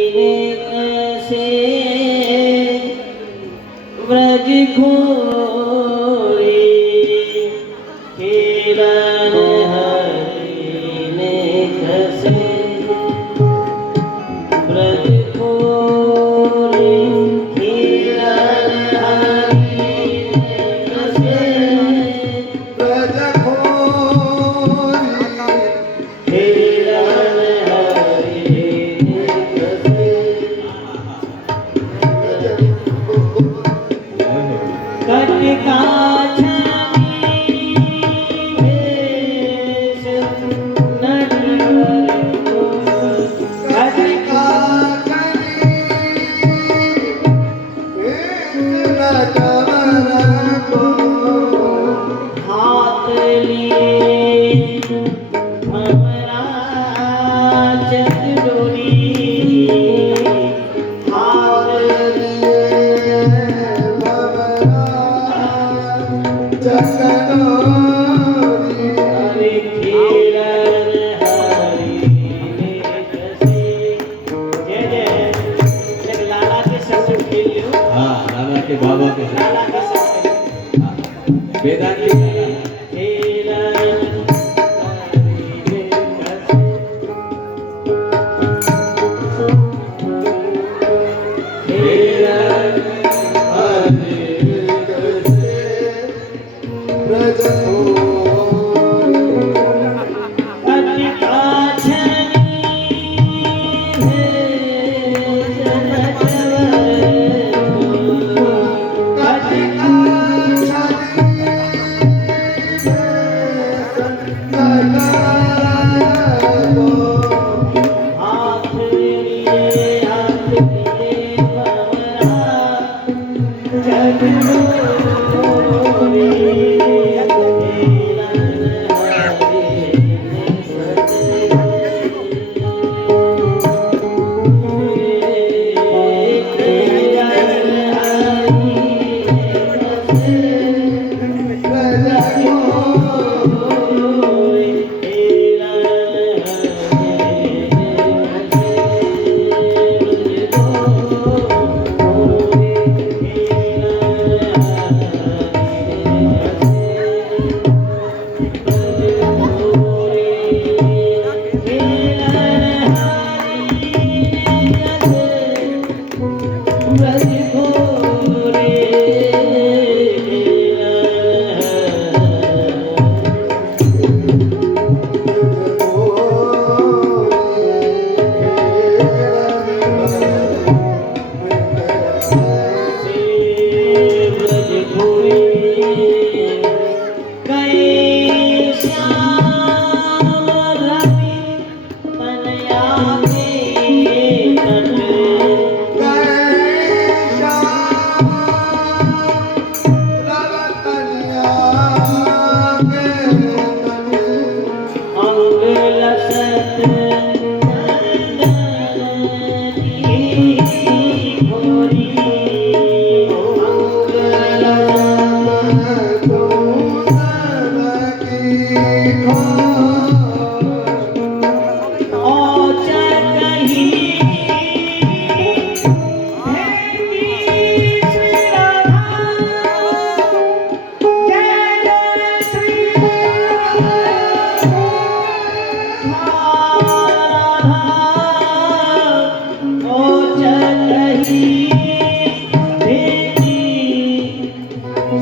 कैसे व्रज घोरी हिरण हरि ने कैसे व्रज घोरी हिरण हरि ने कैसे व्रज घोरी हिरण हरि ने कैसे कटिका हाथ लिए हमरा चंदोरी हाथ हरि हिरण हरि ने कैसे जय जय एक लाला के ससुर खेल लो हाँ, लाला के बाबा के साथ। लाला के ससुर हाँ, वेदांती लाला। हिरण हरि ने कैसे हिरण कटिका हाथ लिए हमरा चंदोरी हिरण हरि ने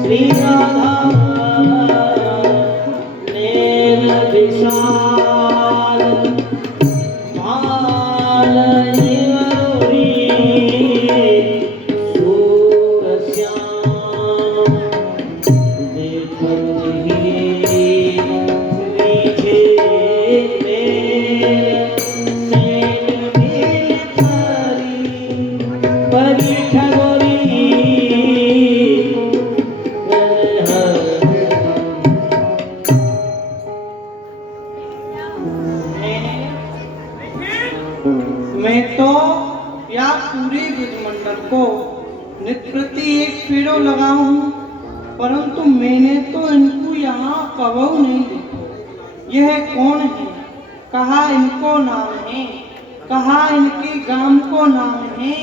श्री राधा नेम विशाल माल निवरी सूर श्याम देखत ही लीजे मेरे सैन मिल थारी परी ठगोरी मैं तो या पूरे ब्रजमंडल को नित्य प्रति एक पेड़ो लगाऊं, परंतु मैंने तो इनको यहाँ कबहू नहीं देखा। यह कौन है? कहा इनको नाम है? कहा इनके गांव को नाम है,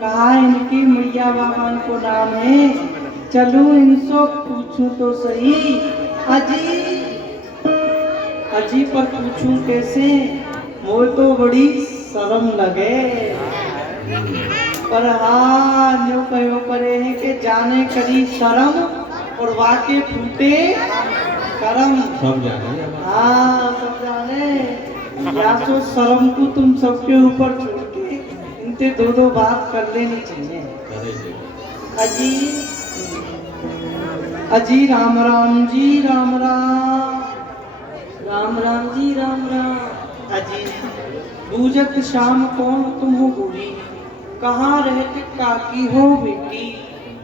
कहा इनके मैया बाबा को नाम है। चलूं इनसे पूछूं तो सही। अजी अजी पर पूछूं कैसे, मोर तो बड़ी शर्म लगे। पर हाँ न्यू कहो करे है कि जाने करी शर्म और वाके फूटे करम। सब जाने हाँ सब जाने। या तो शर्म को तुम सबके ऊपर छोड़ के इनसे दो दो बात कर लेनी चाहिए। करेंगे। अजी अजी राम राम जी राम राम। राम राम जी राम राम। अजी बूझत शाम कौन तुम हो गोरी, कहाँ रहते काकी हो बेटी,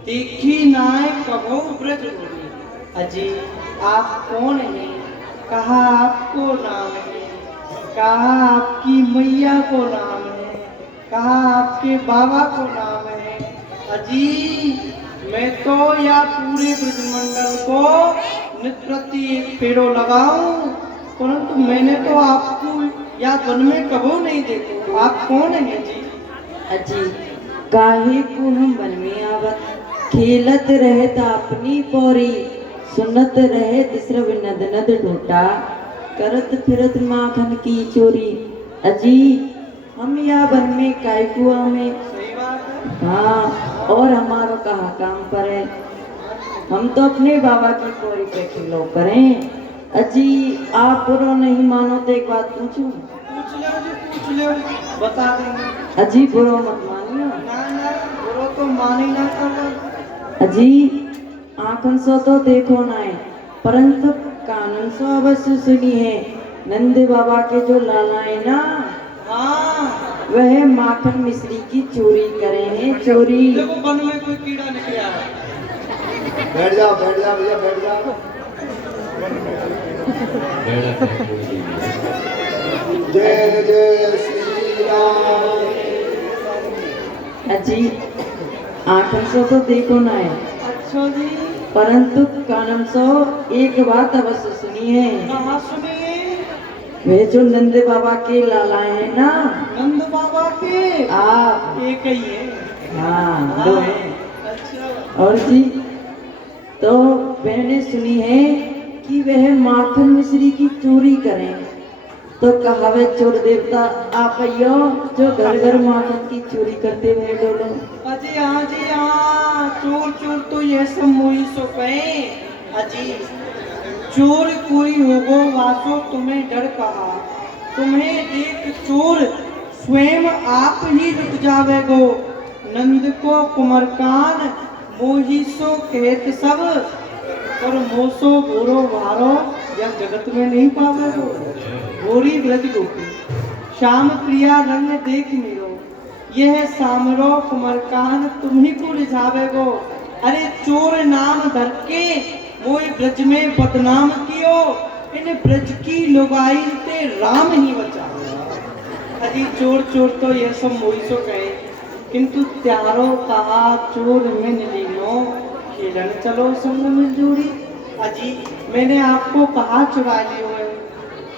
देखी नाय कबो ब्रज गोरी। अजी आप कौन हैं, कहा आपको नाम है, कहा आपकी मैया को नाम है, कहा आपके बाबा को नाम है। अजी मैं तो या पूरे ब्रजमंडल को नित्य प्रति एक फेरो लगाऊं, परंतु मैंने तो आपको या वन में कबो नहीं देखो। आप कौन हैं जी? अजी काहे को हम वन में आवत, खेलत रहत अपनी पौरी, सुनत रहे तिसरव नद नद ढोटा, करत फिरत माखन की चोरी। अजी हम या वन में काय कुआ में। सही बात है। हाँ और हमारो कहाँ काम पर है, हम तो अपने बाबा की पौरी पे खिलो करें। अजी आप बुरो नहीं मानो तो एक बात पूछूं? पूछ लो जी पूछ लो, बता देंगे। अजी बुरो मत मानियो। ना ना बुरो तो मान ही ना कर। अजी आंखन सो तो देखो ना है, परंतु कानन सो अवश्य सुनी है। नंद बाबा के जो लाला है ना, हाँ वह माखन मिश्री की चोरी करे हैं, चोरी। देखो वन में कोई कीड़ा निकला है। बैठ जाओ भैया बैठ जाओ। बेड़ा तक छोड़ दीजिए। जय जय श्री राम। अजी आंखन सो तो देखो ना है, अच्छा जी परंतु कानन सो एक बात अवश्य सुनी है। कहाँ सुनिए? वे जो नंद बाबा के लाला है ना, नंद बाबा के आप एक ही है। हाँ दो है। अच्छा और जी तो मैंने सुनी है कि वह माखन मिश्री की चोरी करें, तो कहावे चोर देवता आप यो जो घर घर माखन की चोरी करते हुए डोलो। अजी हाँ जी हाँ, चोर चोर तो ये सब मोही सो कहे। अजी चोर कोई होगो वासो तुम्हें डर कहा, तुम्हें देख चोर स्वयं आप ही रुक जावेगो। नंद को कुमरकान मोही सो कहत सब, पर मोसो बोरो वारो या जगत में नहीं पावेगो। गोरी ब्रज गोपी श्याम प्रिया रंग देख मिलो, यह सामरो कुमरकान तुम ही को रिझावेगो। अरे चोर नाम धर के मोई ब्रज में बदनाम कियो, इन ब्रज की लुगाई ते राम ही बचा। अजी चोर चोर तो ये सब मोई सो कहे, किंतु त्यारो कहा चोर में लीनो, खेलन चलो संग मिल जोड़ी। अजी मैंने आपको कहा चुरा लियो है,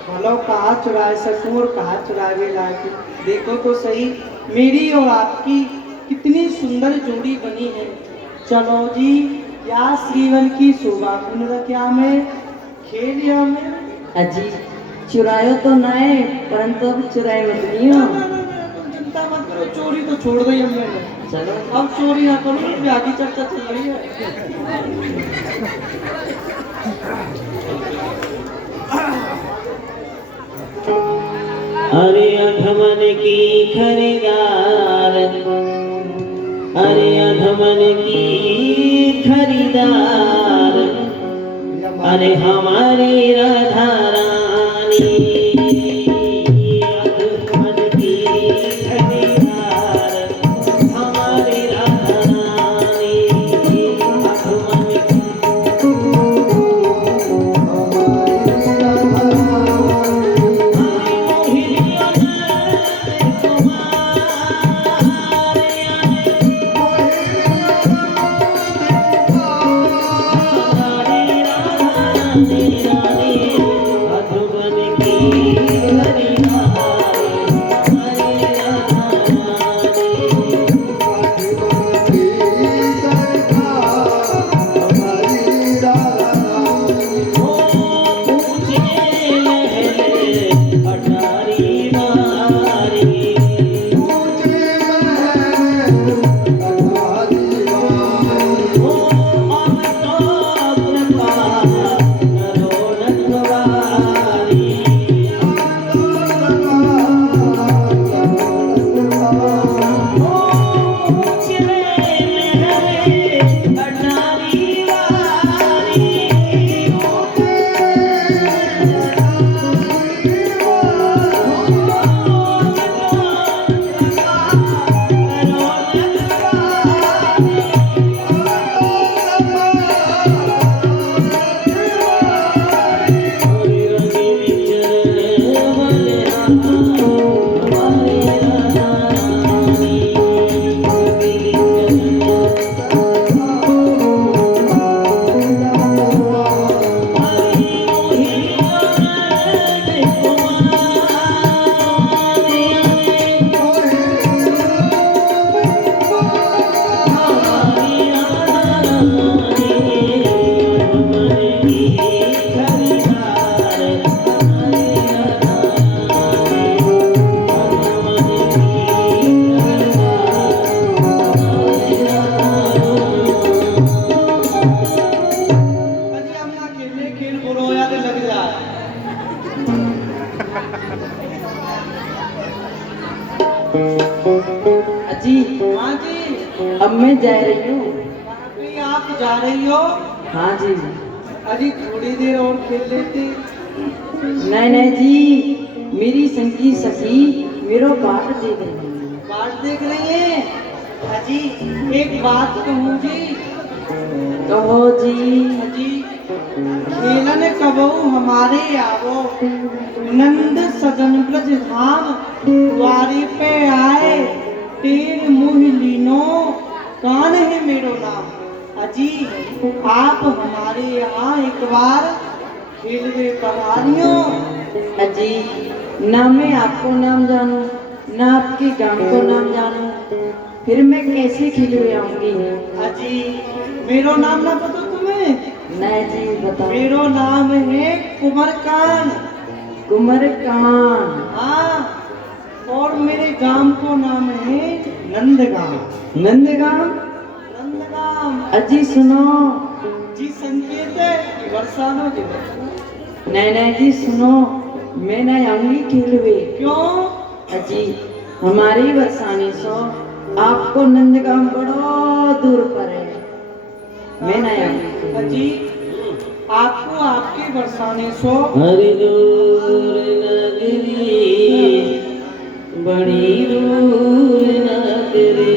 भलो कहा चुरा सकूं और कहा चुरावे लायक। देखो तो सही मेरी और आपकी कितनी सुंदर जोड़ी बनी है। चलो जी या श्रीवन की शोभा गुण रख्या में खेलिया में। अजी चुरायो तो ना है, परंतु अब चुराए मत लियो। तुम चिंता मत करो, चोरी तो छोड़ गई हम मैंने। चलो अब चोरी ना करो, ब्याह की चर्चा चल रही है। अरे अधमन की खरीदार, अरे अधमन की खरीदार, अरे हमारी राधा रानी। अधमन की खरीदार, हमारी राधा रानी। अधमन अजी हाँ जी। अब मैं जा रही हूँ। कहाँ पे आप जा रही हो? हाँ जी। अजी थोड़ी देर और खेल लेते। नहीं नहीं जी, मेरी संगी सखी मेरो बाट देख रही है। बाट देख रही है? अजी एक बात कहूँ जी। कहो जी। अजी खेलन कबहू हमारे आवो, नंद सदन ब्रज धाम द्वारे पे आए, तेर मुँह लीनो कान है मेरो नाम। अजी आप हमारे यहाँ एक बार खेलवे पधारियो। अजी ना मैं आपको नाम जानूं, ना आपके गांव को नाम जानूं, फिर मैं कैसे खिलवे आऊंगी? अजी मेरो नाम ना पता तुम्हें? नहीं जी बताओ। मेरो नाम है कुमरकान। कुमरकान। हाँ, और मेरे गांव को नाम है नंदगांव। नंदगांव। नंदगांव। अजी सुनो। जी संकेत है कि बरसानो जी। नहीं नहीं जी सुनो, मैं नहीं आऊंगी खिलवे। क्यों? अजी हमारी बरसाने सो आपको नंदगांव बड़ा दूर पर है, मैं नहीं आऊंगी। अजी आपको आपके बरसाने सो हरि दूर नगरी, बड़ी दूर नगरी,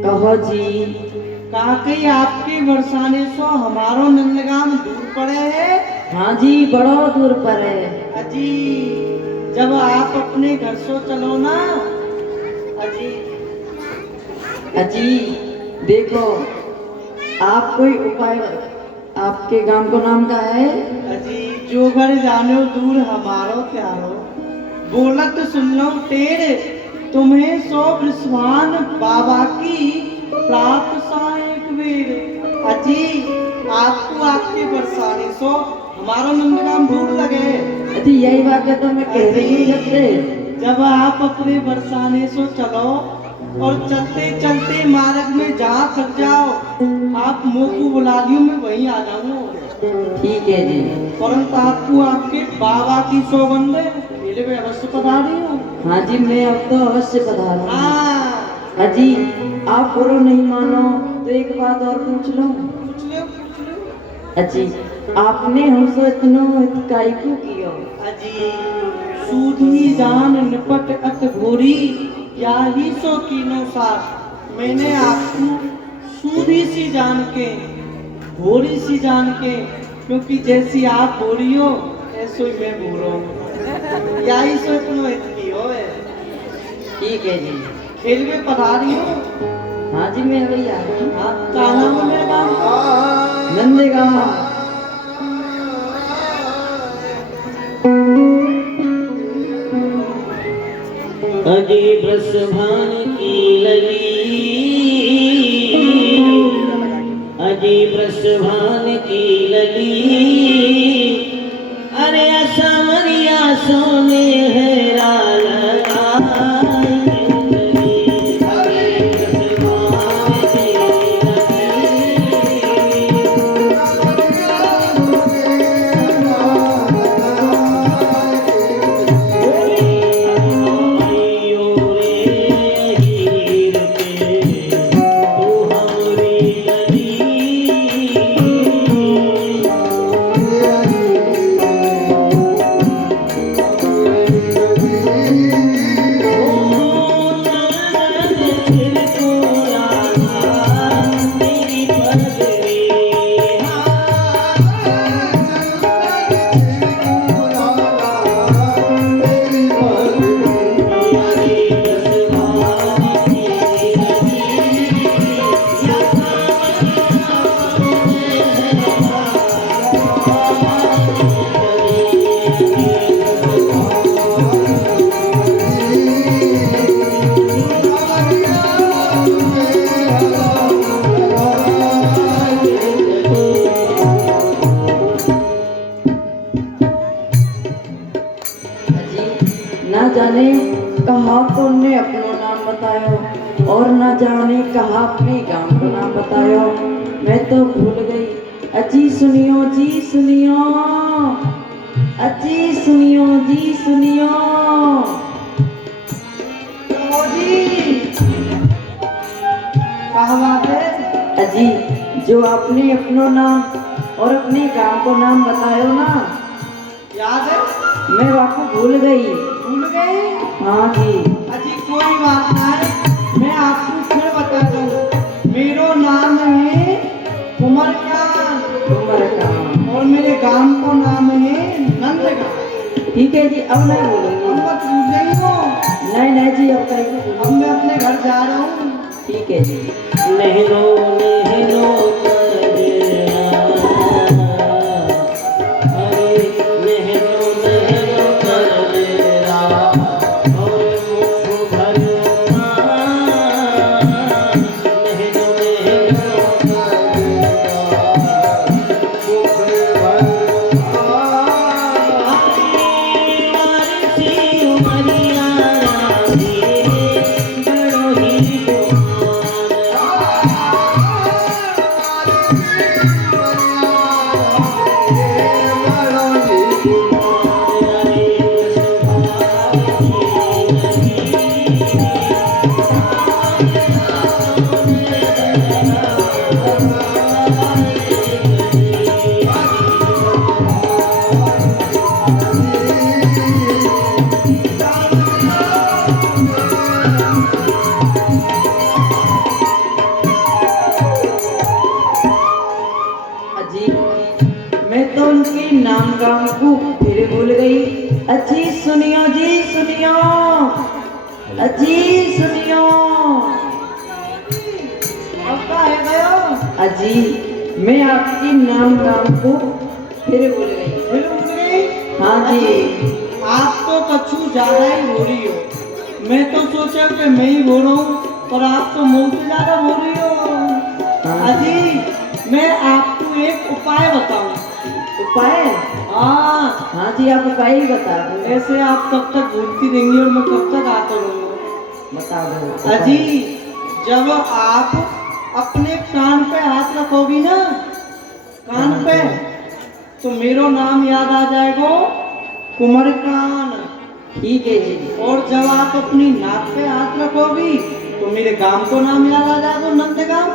कहो जी। काकई आपके बरसाने सो हमारो नंदगांव दूर पड़े है। हाँ जी बड़ा दूर पर है। अजी जब आप अपने घर सो चलो ना। अजी अजी देखो, आप कोई उपाय, आपके गांव को नाम का है? अजी जो घर जानो दूर हमारो प्यारो, बोलत सुन लो टेढ़, तुम्हें सो विश्वान बाबा की प्राप्त सा एक बेर। अजी आपको आपके बरसाने सो हमारो नंदगांव दूर लगे। अजी यही बात है तो मैं कह रही हूँ जब से। जब आप अपने बरसाने सो चलो और चलते चलते मार्ग में जहाँ थक जाओ, आप मोकू बुला लियो, मैं वहीं आ जाऊंगा। ठीक है जी। परंतु आपको आपके बाबा की सौगंध है, मेरे पे अवश्य पधारी हो। हाँ जी मैं अब तो अवश्य पधारूंगी। हाँ अजी आप बोलो नहीं मानो तो एक बात और पूछ लूं। पूछ लो पूछ लो। अजी आपने हमसे इतना हितकारी क्यों किया? अजी सूधी जान निपट अत घोरी, या ही सो कीनो साथ। मैंने आपको सूधी सी जान के, घोरी सी जान के, क्योंकि जैसी आप घोरी हो ऐसो ही मैं घोरो हूँ, या ही सो इतना हित की हो है। ठीक है जी। खेल में पधारी हो। हाँ जी मैं वही आ रही हूँ। हाँ क्या नाम है मेरा गाँव? नंदगांव। अजी ब्रसभान की लली, अजी ब्रसभान की लली, अरे असमरिया सोने ना जाने कहा तुमने अपना नाम बतायो और ना जाने कहा अपने गांव का नाम बतायो। मैं तो भूल गई। अजी सुनियो जी सुनियो, अजी सुनियो जी सुनियो। ओ जी, कहा बात है? अजी जो आपने अपनो नाम और अपने गांव को नाम बतायो ना, याद है? मैं वाकू भूल गई। भूल गए? हाँ जी। अजी कोई बात ना है, मैं आपको फिर बता दूं। मेरा नाम है कुमारकांत कुमारकांत। और मेरे गांव का नाम है नंदगांव। ठीक है जी, अब नहीं बोलूंगी। अब मत भूल गई हो। नहीं नहीं जी, अब कहीं नहीं अब बोलूंगी। मैं अपने घर जा रहा हूँ। ठीक है जी। नहरो नहरो करला, अरे नहरो नहरो करला, और मुख भर पान। नहरो नहरो वारसी उमरिया राधे, बड़ो ही अजी मैं तो उनके नाम गांव को फिर भूल गई। अजी सुनियो जी सुनियो, अजी सुनियो। अब का है गयो? अजी मैं आपके नाम गांव को फिर भूल गई। फिर भूल गई? हाँ जी। अजी, आप तो कछु ज्यादा ही हो रही हो। मैं तो सोचा कि मैं ही बोल रहा हूँ, पर आप तो मुझसे ज्यादा बोल रही हो। हाँ। अजी मैं आपको एक उपाय बताऊं। उपाय? हाँ, हाँ जी, आप उपाय ही बता दो। ऐसे आप कब तक घूमती रहेंगी और मैं कब तक आता रहूंगा? बता दो उपाय। अजी जब आप अपने कान पे हाथ रखोगी ना, कान पे, तो मेरा नाम याद आ जाएगा, कुमारकांत। ठीक है जी। और जब आप अपनी नाक पे हाथ रखोगी तो मेरे गांव को नाम याद आ जाएगा, नंदगांव।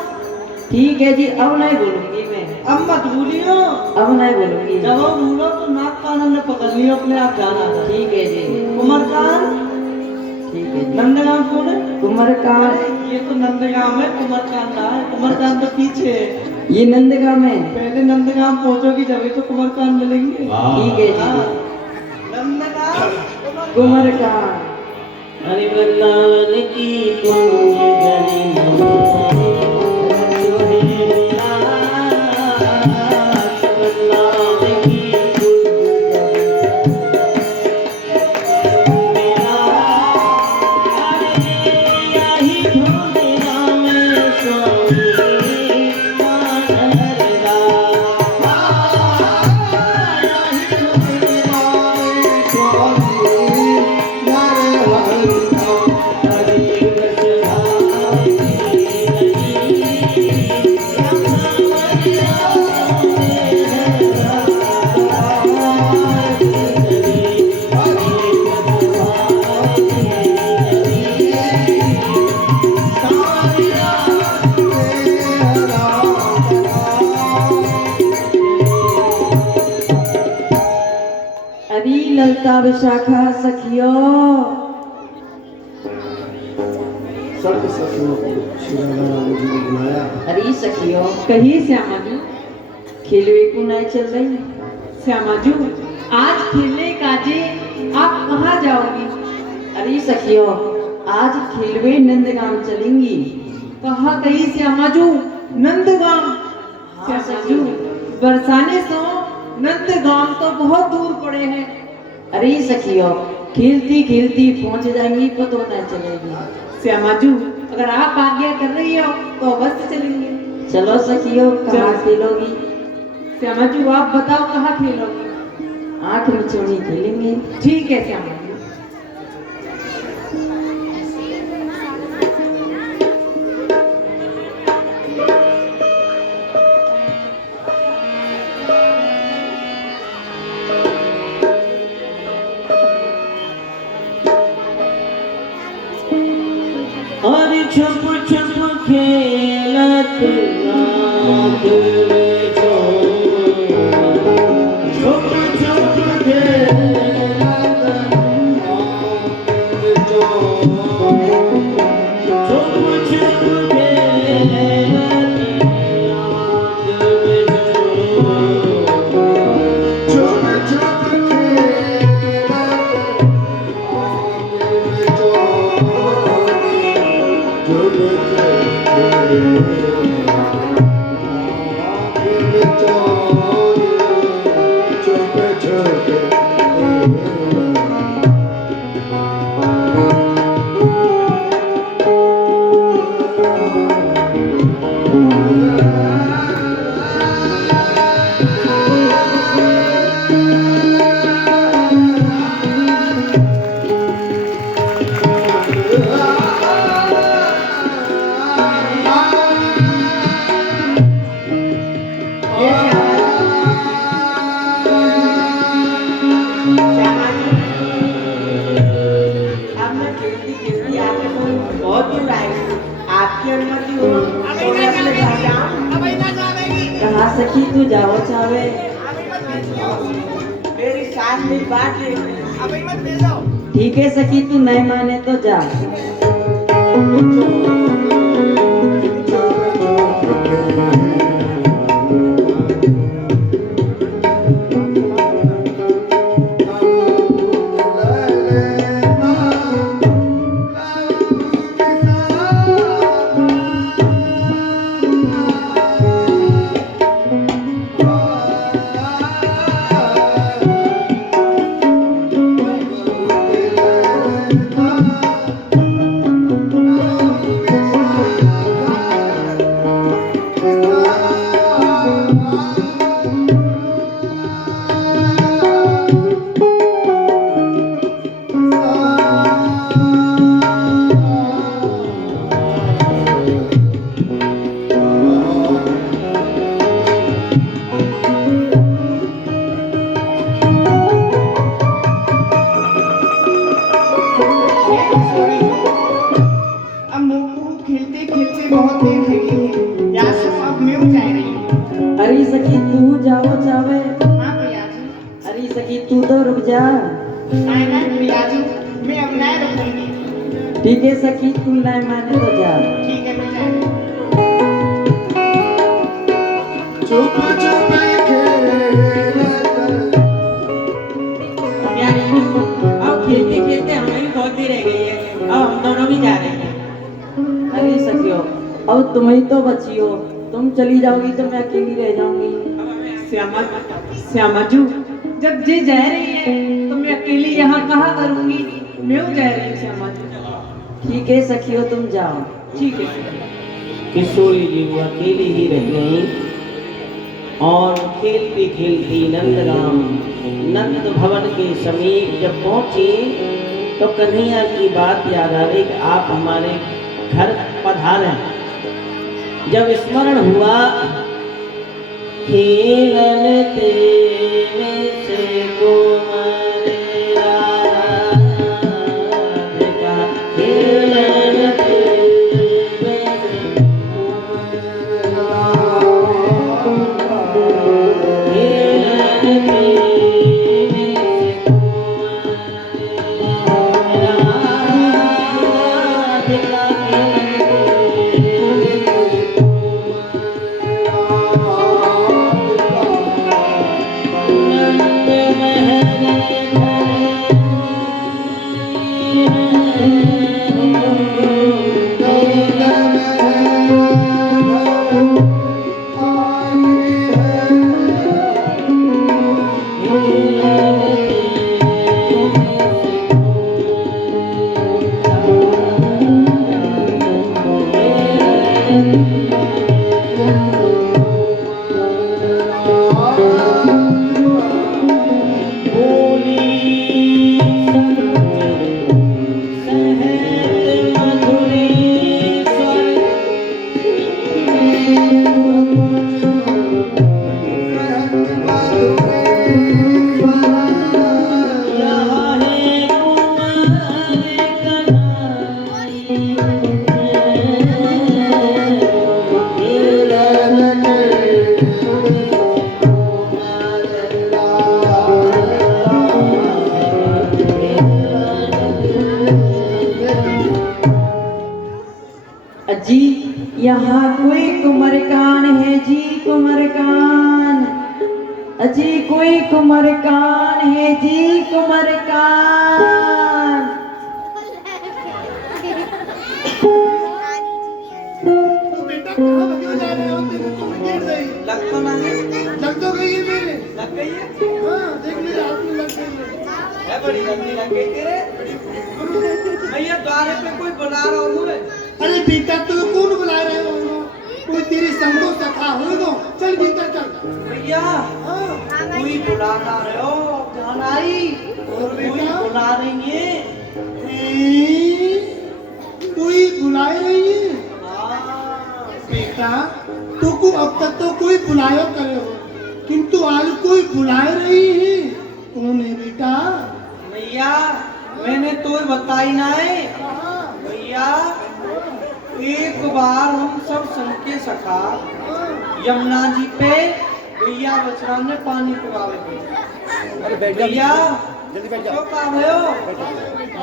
ठीक है जी, अब नहीं बोलूंगी मैं। अब मत भूलियो। अब नहीं बोलूंगी। जब वो भूलो तो नाक कान ने पकड़ लियो, अपने आप जाना था। ठीक है जी। कुमारकांत। ठीक है जी। नंदगांव कौन है? कुमारकांत। अरे, ये तो नंदगांव है, कुमारकांत ना है। कुमारकांत तो पीछे है। ये नंदगांव में। पहले नंदगांव पहुंचोगी जब तो कुमारकांत मिलेंगे। ठीक है हाँ, जी। नंदगांव कुमारकांत। हरि वृंदावन की कुंज गली नमो सोहे विलास। वृंदावन की कुंज गली अरे यही धुन राम स्वामी माधरला। अरे ललता विशाखा सखियो। सब सखियों को श्री राधा रानी जी ने बुलाया। अरे सखियो, कहिए श्यामाजू। खेलवे को नहीं चल रही? श्यामाजू आज खेलने काजे आप कहाँ जाओगी? अरे सखियो, आज खेलवे नंदगांव चलेंगी। कहा कही श्यामाजू? नंदगांव। हाँ, श्यामाजू बरसाने सो नंदगांव तो बहुत दूर पड़े हैं। अरे सखियो, खेलती खेलती पहुंच जाएंगी, पता नहीं चलेगी। श्यामाजू अगर आप आज्ञा कर रही हो तो अवश्य चलेंगे। चलो सखियो, कहाँ चलो। खेलोगी? श्यामाजू आप बताओ कहाँ खेलोगी? आंख मिचौनी खेलेंगे। ठीक है श्यामाजू। छुप छुप खेलत रात में जो छुप छुप खेलत छुप छुप खेलत रात में जो छुप छुप आपने खेलती खेलती आगे तो बहुत दूर आए। आपकी अनुमति हो तो मैं अपने घर जाऊं। कहाँ सखी तू जाओ चावे? मेरी सास मेरी बात है। ठीक है सखी, तू नहीं माने तो जा। अब मोकू खेलते खेलते बहुत देर खेली है। या सब अब मैं जाए रही। अरे सखी तू जाओ चावे? हाँ भैया जी। अरे सखी तू तो रुक जा। नहीं नहीं भैया जी, मैं अब नहीं रुकूंगी। ठीक है सखी, तू नहीं माने तो जा। ठीक है मैं जा रही। छुप छुप अब खेलते खेलते हमें भी बहुत देर रह गई है, अब हम दोनों भी जा रहे हैं। अरे सखियो, अब तुम ही तो बची हो। तुम चली जाओगी तो मैं अकेली रह जाऊंगी। श्यामा जू, जब जे जा रही है तो मैं अकेली यहाँ कहाँ करूँगी? मैं जा रही हूँ श्यामा जू। ठीक है सखियो, तुम जाओ। ठीक है। किशोरी जी वो अकेली ही रह गई और खेलती खेलती नंदगाम नंद भवन के समीप जब पहुंची तो कन्हैया की बात याद आ गई कि आप हमारे घर पधारें। जब स्मरण हुआ खेलन तेरे से कुमारे राधिका, खेलन तेरे से बोली यहाँ कोई कुमरकान है जी, कुमरकान। अजी कोई कुमरकान है जी, कुमरकान। तो बेटा कहाँ भगे जा रहे हो? तेरे तो गिर गई। लग तो ना है? लग तो गई है मेरे। लग गई है? हाँ देख मेरे हाथ में लग गई है बड़ी जल्दी लग गई तेरे। भैया द्वारे पे कोई बुला रहा हूँ मैं। अरे बेटा तू कौन बुला रहे हो? कोई तेरी संगो सखा होगा। चल भीतर चल। भैया हाँ कोई बुला ना रहे हो, जान आई और कोई बेटा बुला रही है। कोई बुला रही है हाँ। बेटा। तो को अब तक तो कोई बुलायो करे हो, किंतु आज कोई बुला रही है। कौन है बेटा? भैया मैंने तो बताई ना है भैया। एक बार हम सब संग के सखा यमुना जी पे भैया बचरा ने पानी पिवावे थे। भैया क्यों काम है हो?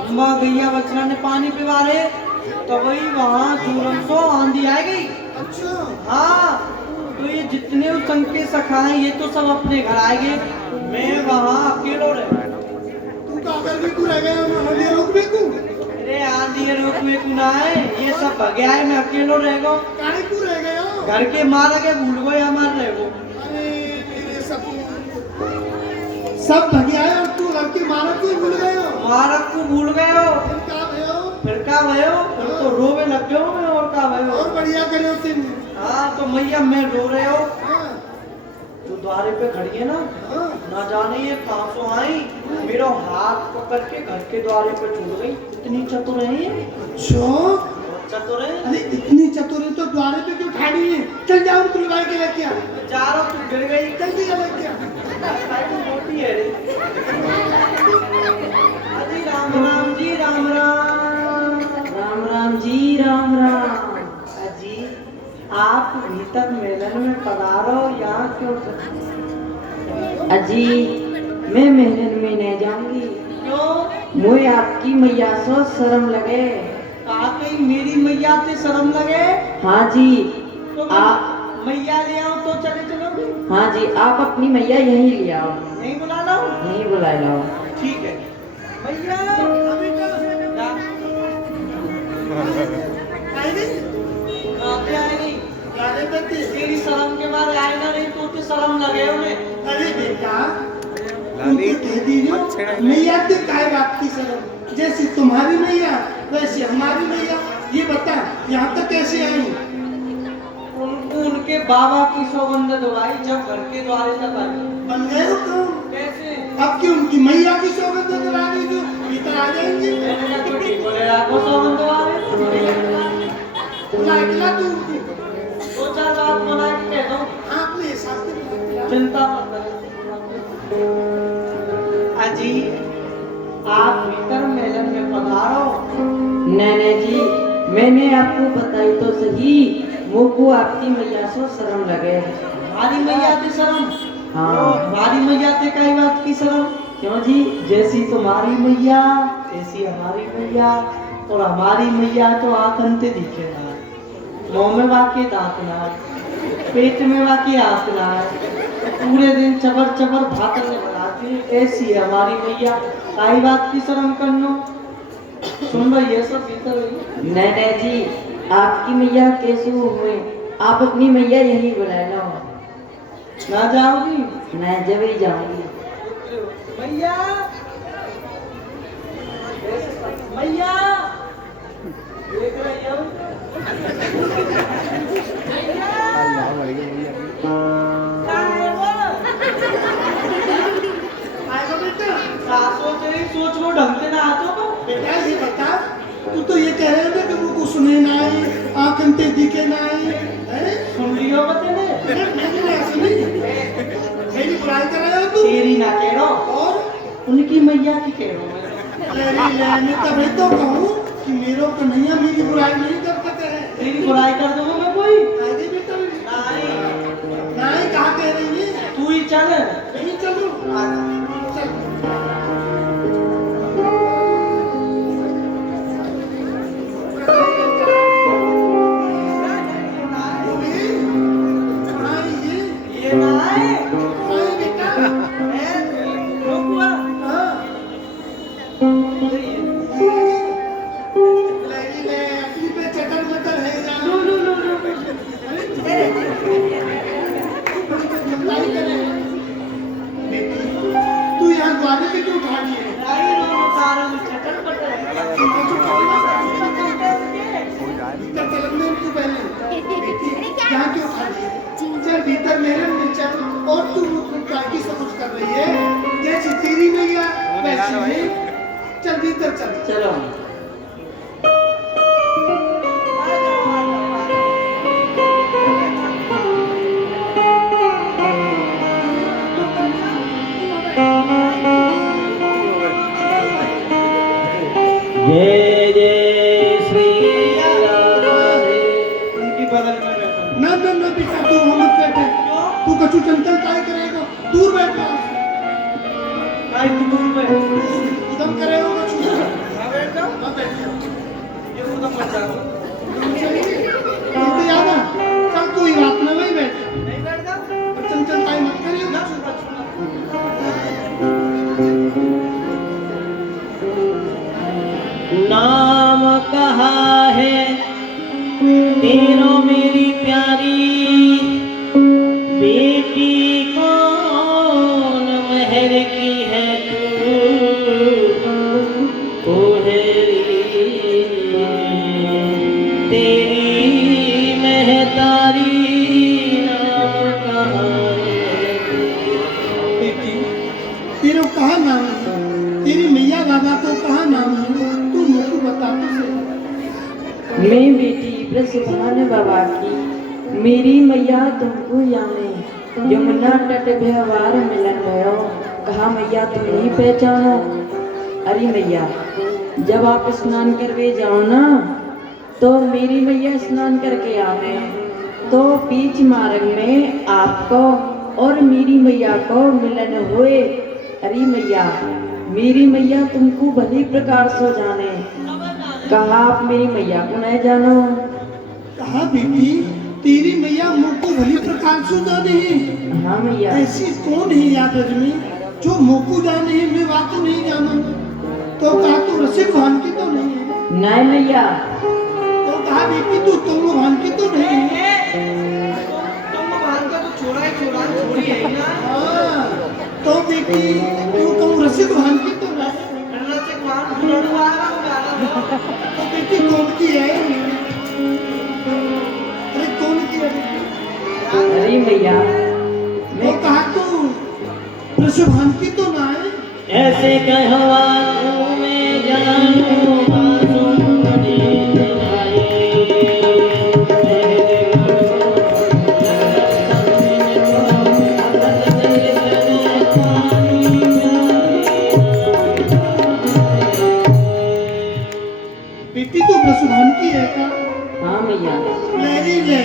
अम्मा भैया बचरा ने पानी पिवा रहे तो वही वहाँ जोरम सो आंधी आ गई। अच्छा हाँ तो ये जितने उस संग के सखा हैं ये तो सब अपने घर आएंगे, मैं वहाँ अकेलो रह। तू का कर भी तू रह गया मैं हल्दी रोक भी तू। अरे आंधी रोक में कुना है, ये सब भगया है, मैं अकेलो रह गो। काहे तू रह गया? घर के मार के भूल गए हमारे रह गो। अरे तेरे सब भगिया है और तू लड़की मारा तू भूल गए हो। मारक को भूल गए हो, फिर क्या भयो? फिर का भयो? फिर तो रोवे लग गए हो मैं, और का भयो? और बढ़िया करे हो तुम। हाँ तो मैया मैं रो रहे हो हाँ तो द्वारे पे खड़ी है ना, हाँ ना जाने ये कहाँ से आई, मेरा हाथ पकड़ के घर के द्वारे पे छोड़ गई। इतनी चतुर है ये, अच्छा बहुत चतुर है। अरे इतनी चतुर है तो द्वारे पे क्यों ठाड़ी है? चल जाओ उनको लगा के लेके आ। जा रहा तू गिर गई। जल्दी जा लेके आ। मोटी है रे। अजी राम राम जी, राम राम। राम राम जी, राम राम। अजी आप भीतर मेलन में पधारो, यहाँ क्यों? अजी मैं मेहरन में नहीं जाऊंगी, क्यों? मुझे आपकी मैया सो शर्म लगे। कहा कहीं मेरी मैया से शर्म लगे? हाँ जी तो आप, मैया ले आओ तो चले चलोगे? हाँ जी आप अपनी मैया यहीं ले आओ, नहीं बुला लाओ? यहीं बुला लाओ। ठीक है मैया। आएगी? कहाँ पे आएगी? गाने पे थी। तेरी शर्म के मारे आए ना, नहीं तो उसे शर्म लगे उन्हें। अरे बेटा तुमको कह दी है मैया के काय बात की शर्म? जैसी तुम्हारी मैया वैसे हमारी मैया। ये बता यहाँ तक कैसे आई? उनको उनके बाबा की सौगंध दुलाई जब घर के द्वारे तक आई। बन गए हो तुम? कैसे? अब की उनकी मैया की सौगंध दिला दी जो इधर आ जाएंगे। मैंने तो ठीक बोले आपको सौगंध दुआरे। बुला तू उनको। दो चार बात बोला कि कह दो, हाँ अपने हिसाब से बुला। चिंता मत करो। अजी आप भीतर मेलन में पधारो। नैने जी मैंने आपको बताई तो सही, मुझको आपकी मैया से शर्म लगे। हमारी मैया की शर्म? हाँ। हमारी मैया से कई बात की शर्म? क्यों जी? जैसी तुम्हारी मैया ऐसी हमारी मैया, और हमारी मैया तो आंखनते दिखे ना, मुंह में वाके दांत ना, पेट में वाके आंख ना, पूरे दिन चबर चबर भातर में बनाती है, ऐसी है हमारी मैया। काई बात की शर्म करनो? सुन भाई ये सब भीतर है। नैने जी आपकी मैया कैसे हुए? आप अपनी मैया यहीं बुला लो। ना जाओगी? मैं जब ही जाऊंगी। मैया मैया देख रही हो? आएगा बेटा? सोच रही सोच लो ढंग से ना आतो तो। बेटा ये बता तू तो ये कह रहे हो ना कि वो सुने ना आए आंखनते दिखे ना आए हैं? सुन लियो बतेने? मैंने ना सुनी। मेरी बुराई कर रहे हो तू? तेरी ना कह रहो, और उनकी मैया की कह रहा हूँ मैं। मैं तभी तो कहूँ कि मेरे कन्हैया मेरी बुराई नहीं कर सकते हैं। तेरी बुराई कर दूंगा मैं कोई? आगे बेटा नहीं, नहीं कहाँ कह रही है? तू ही चल। नहीं चलो चल। है। चल भीतर चल। चलो जय जय श्री राधे। उनकी बगल में बैठा हूँ। ना ना ना बेटा तू वहाँ मत बैठे। तू कछु चंचल काय करेगा? दूर बैठ जा। आई तू दूर बैठ। उदम करे हो कछु। हाँ बैठ जाओ। हाँ बैठ जा। ये उधर मत जाओ। इधर आना। चल कोई बात ना वही बैठ। नहीं बैठ जाओ। चंचल काय मत करियो ना कछु। नाम कहा है तेरो मेरी प्यारी बेटी, कौन महर की है तू हेरी तेरी महतारी। नाम कहा है बेटी तेरा कहा नाम है? तेरी मैया बाबा को कहा नाम है? तू मुझको बता तो सही। मैं बेटी ब्रजभान बाबा की, मेरी मैया तुमको जाने। यमुना तट व्यवहार मिलन भयो, कहा मैया तुम नहीं पहचानो। अरे मैया जब आप स्नान करके जाओ ना, तो मेरी मैया स्नान करके आवे, तो बीच मार्ग में आपको और मेरी मैया को मिलन हुए। अरे मैया मेरी मैया तुमको भली प्रकार से जाने, कहा आप मेरी मैया को नहीं जानो। कहा बेटी तेरी मैया मुझको भली प्रकार से जाने है। हाँ मैया। ऐसी कौन है यादव में जो मुझको जाने है? मैं बात तो नहीं जानू। तो कहा तू रसिक भान की तो नहीं है? नहीं मैया। तो कहा बेटी तू तुम भान की तो नहीं है? तुम भान का तो छोड़ा ही छोड़ा, छोड़ी है ना। हाँ तो बेटी तू तुम रसिक भान की तो नहीं? रसिक भान लड़वा रहा हूँ गाना। तो बेटी कौन की है? अरे कौन की है बेटी? अरे मैया तो कहा तू प्रशुभान की तो ना है? ऐसे कहवा मैं जानू बासुम बने जाए। बेटी तू प्रशुभान की है का? हाँ मैया। मेरी ले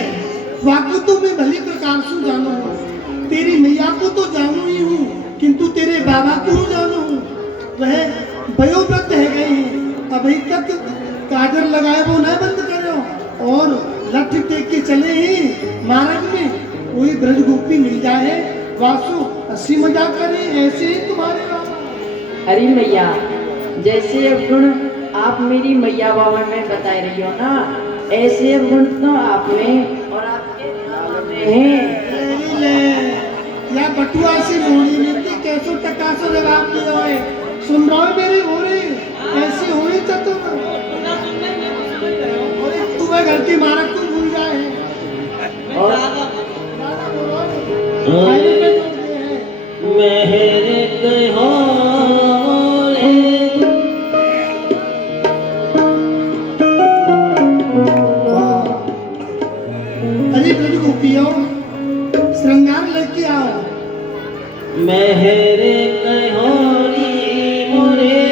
वाकु तो मैं भली प्रकार से जानू हूँ। तेरी मैया को तो जानू ही हूँ, किंतु तेरे बाबा को जानू हूँ। वह वयोवृद्ध है गई हैं, अभी तक काजर लगाए वो न बंद करो, और लठ टेक के चले ही मार्ग में कोई ब्रज गोपी मिल जाए, वासु हंसी मजाक करे। ऐसे ही तुम्हारे बाबा। अरे मैया जैसे गुण आप मेरी मैया बाबा में बता रही हो ना, ऐसे गुण तो आप में और आपके बाबा में हैं। मेरी ले या बटुआ सी मोड़ी नीति कैसो टका से जवाब दिया है। सुन रहा है मेरी हो रही ऐसी होनी चाहते हो। अरे तुम्हें घर की मारक को भूल जाए। और मेरे कहो अरे ब्रज गोपियों श्रृंगार लेके आओ। मेरे कहो मोरे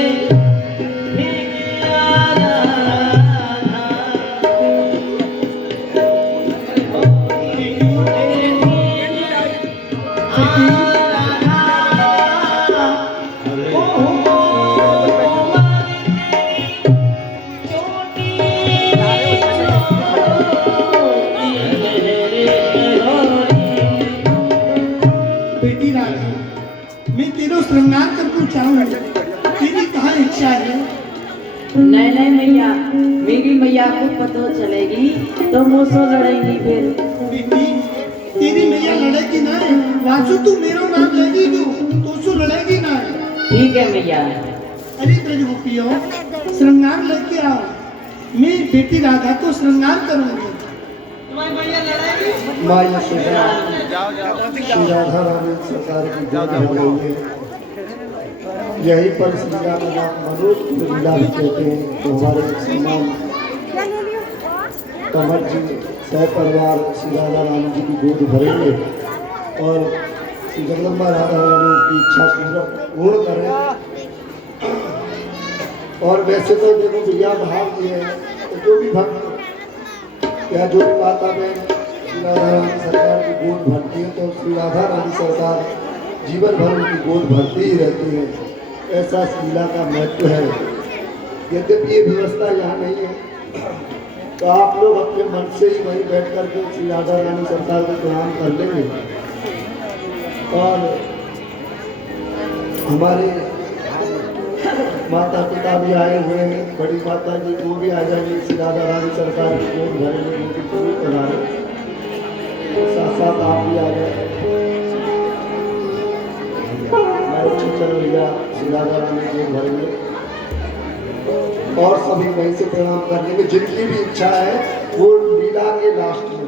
बेटी रानी मैं तेरो श्रृंगार करना चाहूँ। तेरी कहाँ इच्छा है? नहीं नहीं मैया, मेरी मैया को पता चलेगी तो मुझसे लड़ेगी फिर। बेटी तेरी मैया लड़ेगी ना, वासु तू मेरो नाम लेगी तो सु लड़ेगी ना। ठीक है मैया। अरे ब्रज गोपियों श्रृंगार लेके आओ। मैं बेटी राधा को श्रृंगार करूंगी। तुम्हारी भैया लड़ाएगी। माया श्री राधा रानी सरकार की जय हो गई है। यहीं पर इस लीला का नाम मनोज लीला भी कहते हैं। तो हमारे श्रीमान कमर जी सह परिवार श्री राधा रानी जी की गोद भरेंगे और श्री जगदम्बा राधा रानी की इच्छा पूर्ण करें। और वैसे तो देखो भैया भाव दिए हैं, तो जो भी भक्त या जो भी माता बहन श्री राधा रानी सरकार की गोद भरती है तो श्री राधा रानी सरकार जीवन भर उनकी गोद भरती ही रहती है। ऐसा इस लीला का महत्व है। यद्यपि ये व्यवस्था यहाँ नहीं है तो आप लोग अपने मन से ही वहीं बैठ कर के श्री राधा रानी सरकार को प्रणाम कर लेंगे। और हमारे माता पिता भी आए हुए हैं, बड़ी माता जी वो भी आ जाएंगे श्री राधा रानी सरकार की गोद भरेंगे, उनकी पूरी करा रहे। साथ साथ आप भी आ जाए। हमारे चिंतन भैया श्री राधा रानी को भरेंगे और सभी वहीं से प्रणाम कर लेंगे। जिनकी भी इच्छा है वो लीला के लास्ट में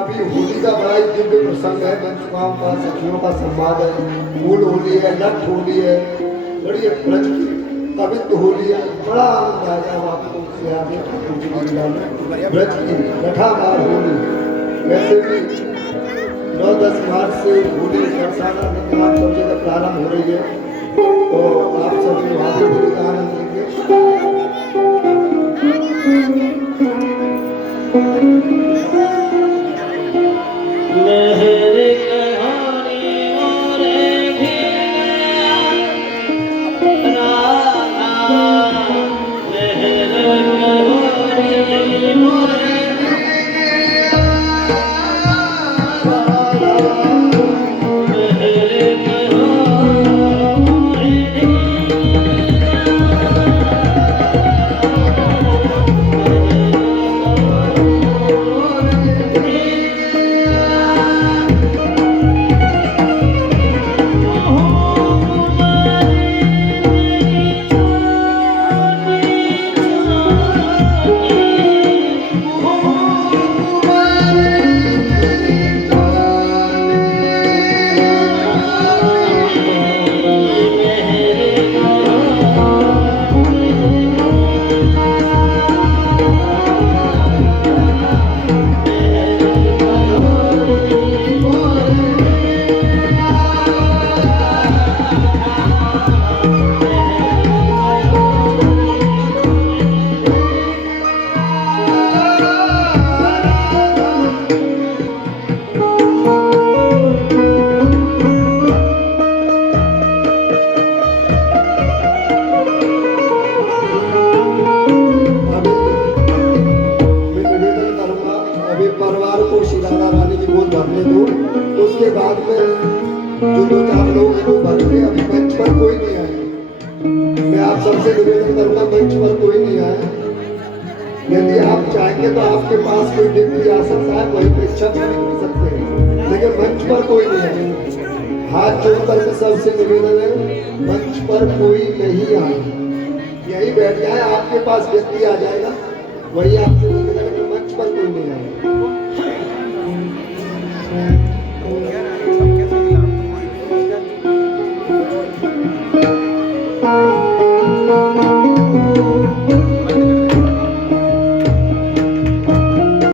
अभी होली का बड़ा ही दिव्य प्रसंग है। पंचमाओं का सखियों का संवाद है। फूल होली है, लठ होली है, बड़ी ब्रज की कवित्व होली है। बड़ा आनंद आएगा आपको उससे आगे लीला में ब्रज की लठामार होली। वैसे भी 9-10 मार्च से होली बरसाना नंदगांव सब जगह प्रारंभ हो रही है, तो आप सभी वहाँ पे होली का आनंद लेंगे। उसके बाद में जो 2-4 लोग हैं वो भरेंगे। अभी मंच पर कोई नहीं आए। मैं आप सबसे निवेदन करूंगा, मंच पर कोई नहीं आए। यदि आप चाहेंगे तो आपके पास कोई व्यक्ति आ सकता है, वहीं पे इच्छा पूरी कर सकते हैं, लेकिन मंच पर कोई नहीं आए। हाथ जोड़ करके सबसे निवेदन है, मंच पर कोई नहीं आए, यही बैठ जाए। आपके पास व्यक्ति आ जाएगा, वही आपसे निवेदन है, मंच पर कोई नहीं आए।